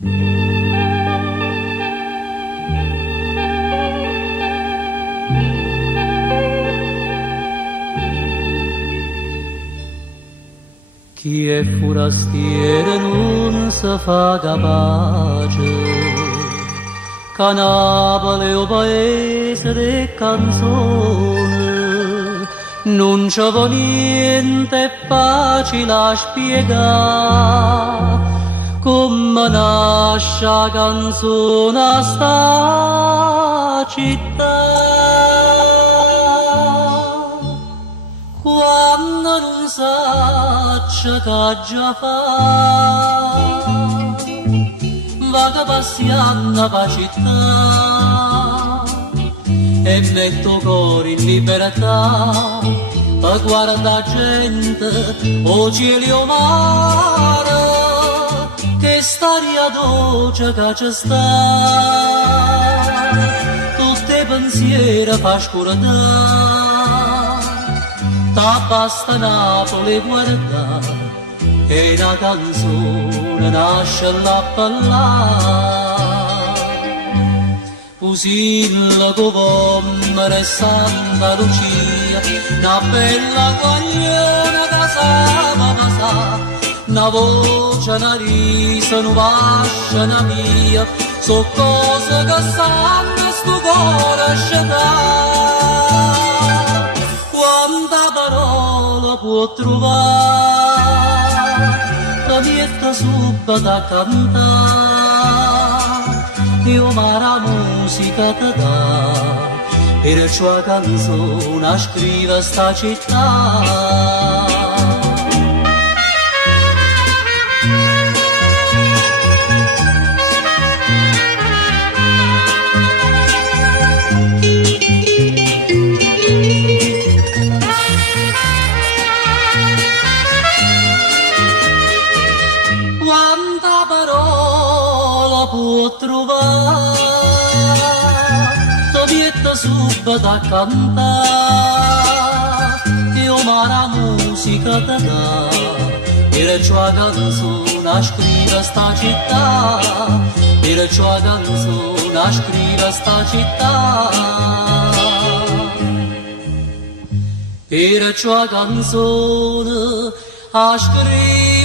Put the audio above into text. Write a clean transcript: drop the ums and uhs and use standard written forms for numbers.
Chi è forastiere non si fa capace, che Napoli è un paese di canzoni, non c'è niente facile a spiegare come nasce la canzone a sta città. Quando non saccia che già fa, va che passiamo per città e metto cuore in libertà per guardare gente, o cielo o mare, che staria dolce che ci sta, tutti i pensieri fa scordare. Basta Napoli guarda e una canzone nasce la ballare. Pusilla come Santa Lucia, una bella guagliona che sa passà, una voce, una risa, una vascia, una via, so cose che sanno sto cuore scetà. Quanta parola può trovare, la metta subito a cantare, io ma la musica te dà, per sua canzone scrive sta città. Può trovare, ti vieta subito a cantare, io ma la musica te dà, per sua canzone scrive sta città, per sua canzone scrive sta città, per sua canzone scrive